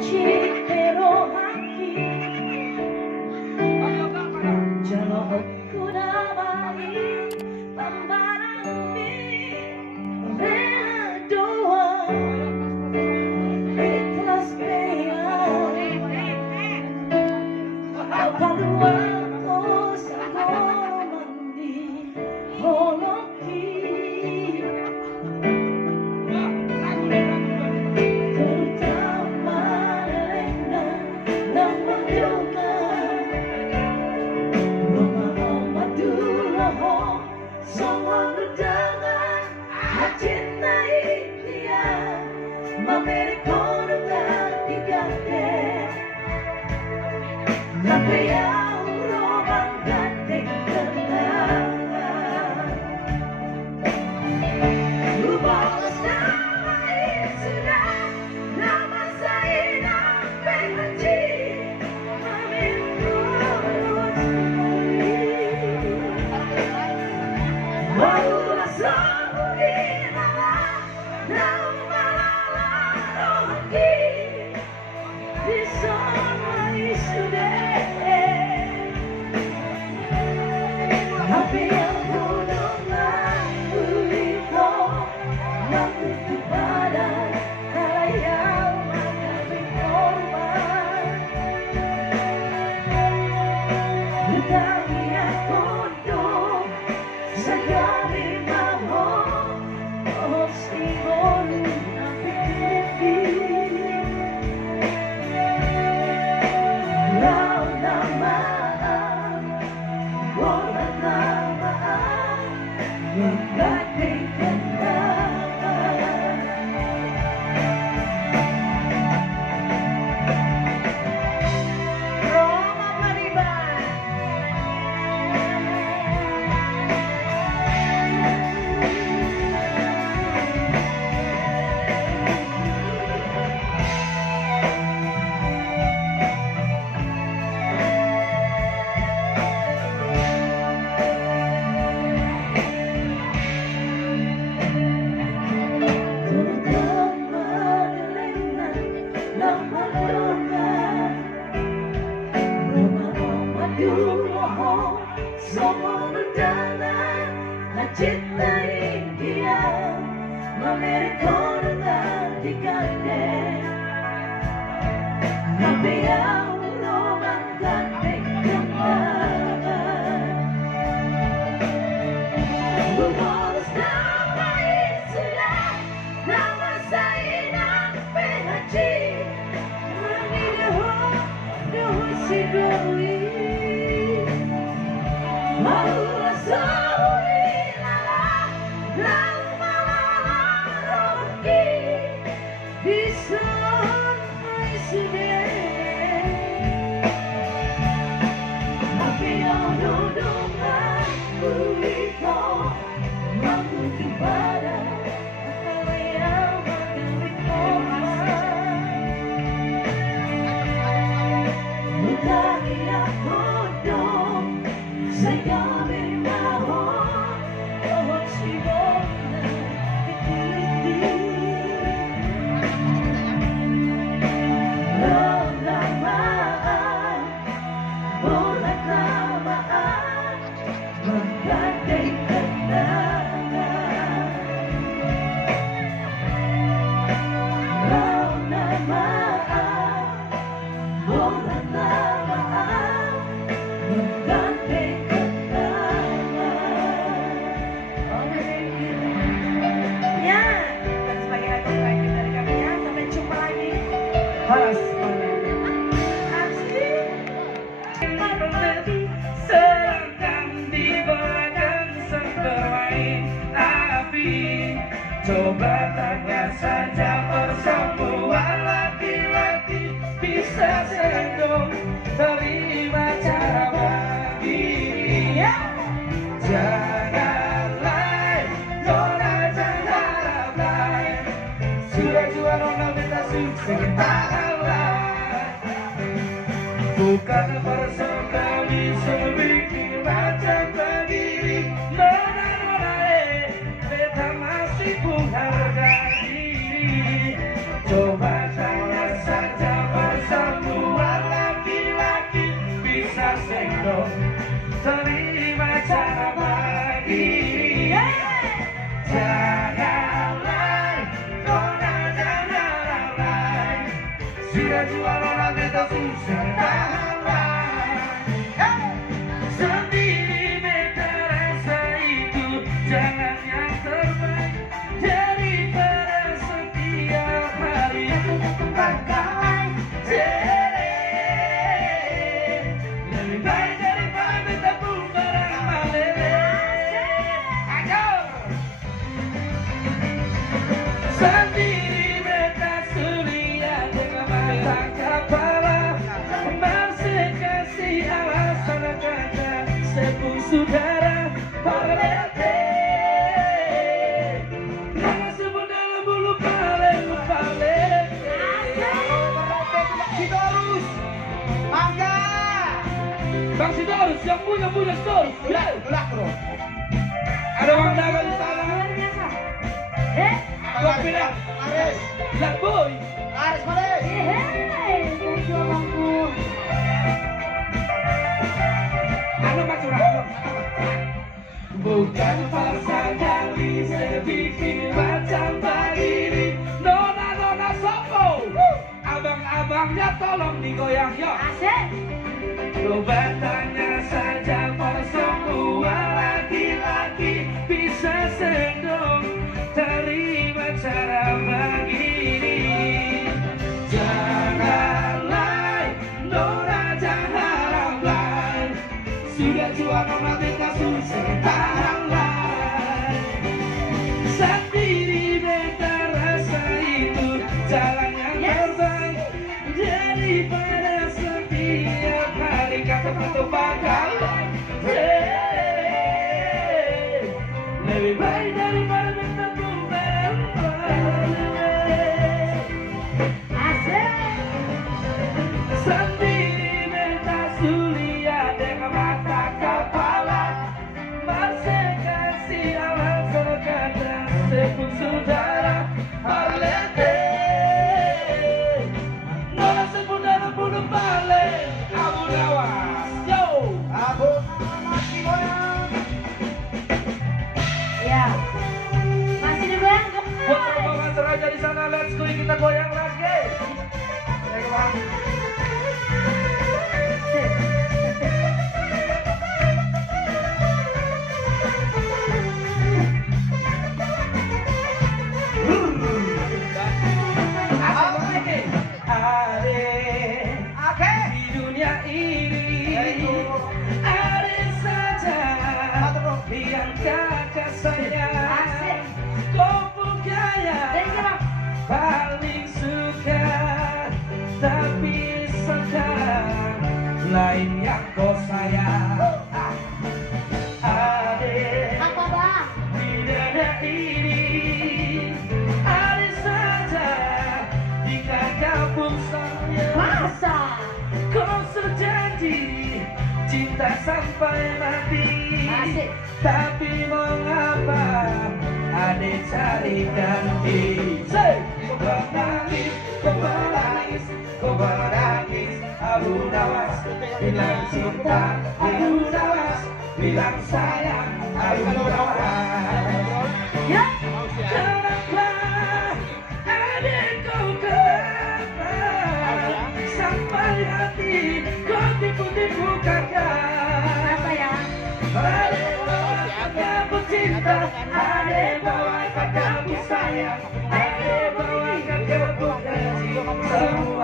citero hati Jalo aku damai pembarang ini Rela doa ikhlas bela Kalau aku sama mandi holoki Cintai dia, memerikkan gantikannya, tapi yang romankan tekadnya. Berbolos damai sudah, nama saya nampai haji, mengidah doa si doi, mau rasa. Coba tanya saja persembuhan laki-laki bisa sentuh terima cara begini. Janganlah nona jangan harap lain. Sudah jua nona minta sukses tanganlah. Bukan persangka bisa bikin macam begini. Nona beta masih pun harga diri. Coba tanya saja Sudah juara nanti tak susah tahanlah. Sendiri beta rasa itu jalan yang terbaik daripada setiap hari pakai jelek. Lebih baik daripada beta bumerang malele. Ayo. Sendiri beta sulia dengan mata kepala bersekasi alasan kata sepung saudara parlete. Jangan sebut dalam bulu parlete. Sidorus, mangga. Bang Sidorus, yang punya Sidorus. Dulak bro. Ada orang dagang di sana. Luar biasa. Gua bilang, Aris, lah boy. Aris balik. Thank you abangku. Anu macam bukan paksa kali sebikin macam begini. Nona sopo. Abang-abangnya tolong digoyang yo. Asik. Coba tanya saja semua laki-laki bisa sendong terima cara begini. Janganlah Nona, janganlah. Sudah juara nanti kasus tahanlah. Sendiri beta rasa itu jalan yang terbaik daripada setiap hari kata-kata bakalan. Lebih baik daripada beta bumerang. Asik. Sendiri beta sulia dengan mata kepala bersekasi alasan kata sepung saudara parlete. Nona sepung dalam bunuh balik Abu Nawas. Yo. Abu masih goyang. Ya. Masih digoyang Buat guys. rombongan seraja di sana, let's go kita goyang lagi. Oke. Di dunia ini ada saja yang kakak sayang. Asik. Kau bukannya Thank you bang. paling suka, tapi sekarang lain yang kau sayang. Adek, Apa bang? di dada ini ada saja jika kau sayang. Masa. Kau sejanji cinta sampai mati. Asik. Tapi mengapa adek cari ganti? Say, kau menangis, kau menangis, kau menangis. Abu Nawas bilang cinta, Abu Nawas bilang sayang, Abu Nawas. Ya. Kenapa adek kau kenapa sampai hati kau tipu-tipu kakak? Apa ya? Adek bawa kakakku cinta, adek bawa kakakku sayang, adek bawa kakakku kasih semua.